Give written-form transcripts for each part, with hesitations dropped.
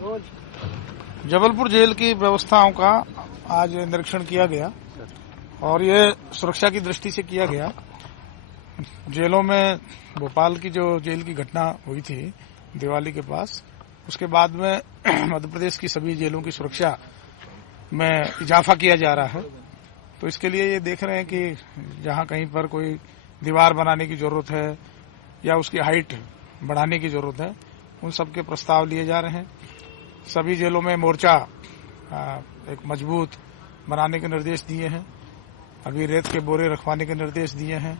Jabalpur jail की व्यवस्थाओं का आज निरीक्षण किया गया और ये सुरक्षा की दृष्टि से किया गया। जेलों में भोपाल की जो जेल की घटना हुई थी दिवाली के पास, उसके बाद में मध्य प्रदेश की सभी जेलों की सुरक्षा में इजाफा किया जा रहा है। तो इसके लिए ये देख रहे हैं कि जहां कहीं पर कोई दीवार बनाने की जरूरत है या उसकी हाइट बढ़ाने की जरूरत है, उन सब के प्रस्ताव लिए जा रहे हैं। सभी जेलों में मोर्चा एक मजबूत बनाने के निर्देश दिए हैं। अभी रेत के बोरे रखवाने के निर्देश दिए हैं।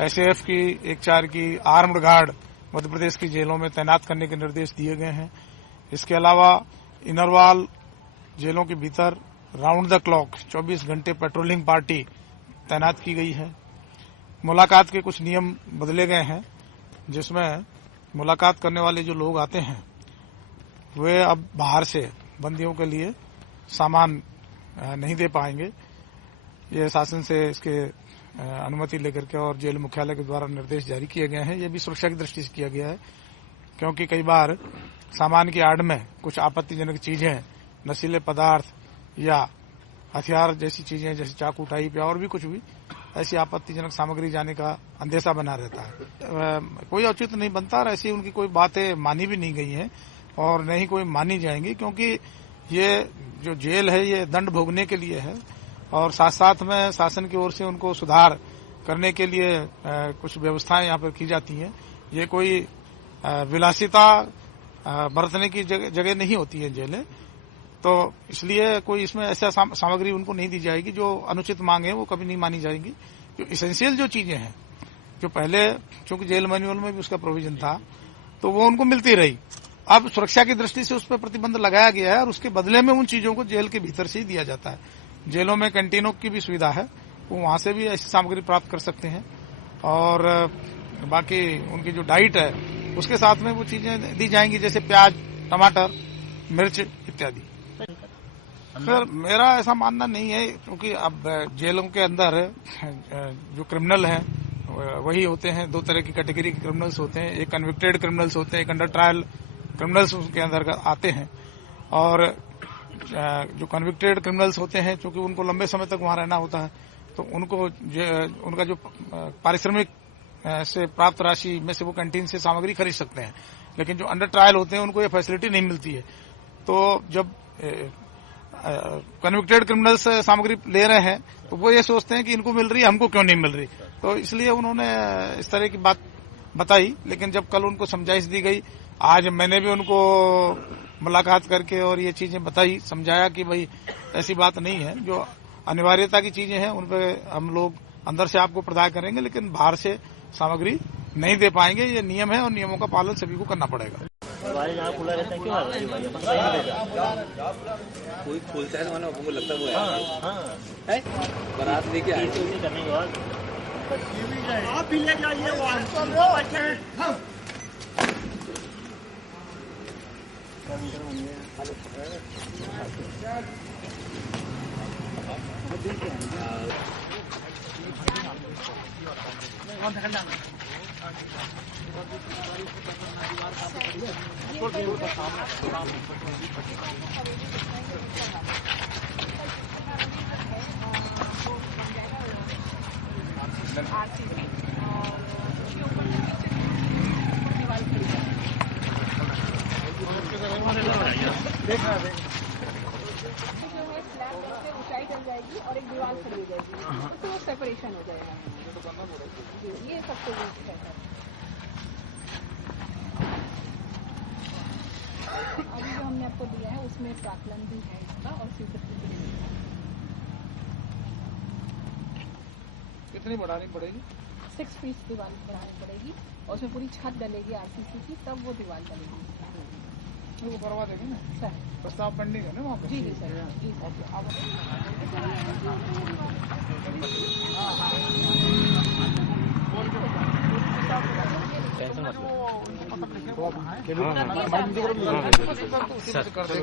एसएएफ की 1-4 की आर्म्ड गार्ड मध्य प्रदेश की जेलों में तैनात करने के निर्देश दिए गए हैं। इसके अलावा इनरवाल जेलों के भीतर राउंड द क्लॉक 24 घंटे पेट्रोलिंग पार्टी तैनात की गई है। मुलाकात के कुछ नियम बदले गए हैं, जिसमें मुलाकात करने वाले जो लोग आते हैं वे अब बाहर से बंदियों के लिए सामान नहीं दे पाएंगे। ये शासन से इसके अनुमति लेकर के और जेल मुख्यालय के द्वारा निर्देश जारी किए गए हैं। ये भी सुरक्षा की दृष्टि से किया गया है, क्योंकि कई बार सामान की आड़ में कुछ आपत्तिजनक चीजें, नशीले पदार्थ या हथियार जैसी चीजें, जैसे चाकू टाइप या और भी कुछ भी ऐसी आपत्तिजनक सामग्री जाने का अंदेशा बना रहता है। कोई औचित्य नहीं बनता और ऐसी उनकी कोई बातें मानी भी नहीं गई हैं और न ही कोई मानी जाएंगी, क्योंकि ये जो जेल है ये दंड भोगने के लिए है और साथ साथ में शासन की ओर से उनको सुधार करने के लिए कुछ व्यवस्थाएं यहाँ पर की जाती हैं। ये कोई विलासिता बरतने की जगह नहीं होती है जेलें, तो इसलिए कोई इसमें ऐसा सामग्री उनको नहीं दी जाएगी जो अनुचित मांग है, वो कभी नहीं मानी जाएगी। जो इसेंशियल जो चीजें हैं, जो पहले चूंकि जेल मैनुअल में भी उसका प्रोविजन था, तो वो उनको मिलती रही। अब सुरक्षा की दृष्टि से उस पर प्रतिबंध लगाया गया है और उसके बदले में उन चीजों को जेल के भीतर से ही दिया जाता है। जेलों में कैंटीनों की भी सुविधा है, वो वहां से भी ऐसी सामग्री प्राप्त कर सकते हैं और बाकी उनकी जो डाइट है उसके साथ में वो चीजें दी जाएंगी, जैसे प्याज, टमाटर, मिर्च इत्यादि। सर, मेरा ऐसा मानना नहीं है, क्योंकि अब जेलों के अंदर जो क्रिमिनल हैं वही होते हैं। 2 तरह की कैटेगरी के क्रिमिनल्स होते हैं, एक कन्विक्टेड क्रिमिनल्स होते हैं, एक अंडर ट्रायल क्रिमिनल्स उसके अंदर आते हैं। और जो कन्विक्टेड क्रिमिनल्स होते हैं, क्योंकि उनको लंबे समय तक वहां रहना होता है, तो उनको उनका जो पारिश्रमिक से प्राप्त राशि में से वो कैंटीन से सामग्री खरीद सकते हैं। लेकिन जो अंडर ट्रायल होते हैं उनको ये फैसिलिटी नहीं मिलती है। तो जब कन्विक्टेड क्रिमिनल्स सामग्री ले रहे हैं तो वो ये सोचते हैं कि इनको मिल रही है, हमको क्यों नहीं मिल रही। तो इसलिए उन्होंने इस तरह की बात बताई। लेकिन जब कल उनको समझाइश दी गई, आज मैंने भी उनको मुलाकात करके और ये चीजें बताई, समझाया कि भाई ऐसी बात नहीं है, जो अनिवार्यता की चीजें हैं उन पर हम लोग अंदर से आपको प्रदान करेंगे, लेकिन बाहर से सामग्री नहीं दे पाएंगे। ये नियम है और नियमों का पालन सभी को करना पड़ेगा। खुला रहता है, क्यों कोई खोलता है तो आपको लगता है बारात लेके आए करने के बाद आप भी ले जाइए। ऊंचाई चल जाएगी और एक दीवार खड़ी हो जाएगी, तो सेपरेशन हो जाएगा। ये सबसे बेस्ट है। अभी जो हमने आपको दिया है उसमें प्राक्कलन भी है इसका और कितनी बढ़ानी पड़ेगी? 6 फीट दीवार बढ़ानी पड़ेगी और उसमें पूरी छत डलेगी आरसीसी की, तब वो दीवार डलेगी। वो करवा देंगे ना सर, प्रस्ताव पेंडिंग है ना वहाँ पे? जी जी सर, जी टेंशन मत लो।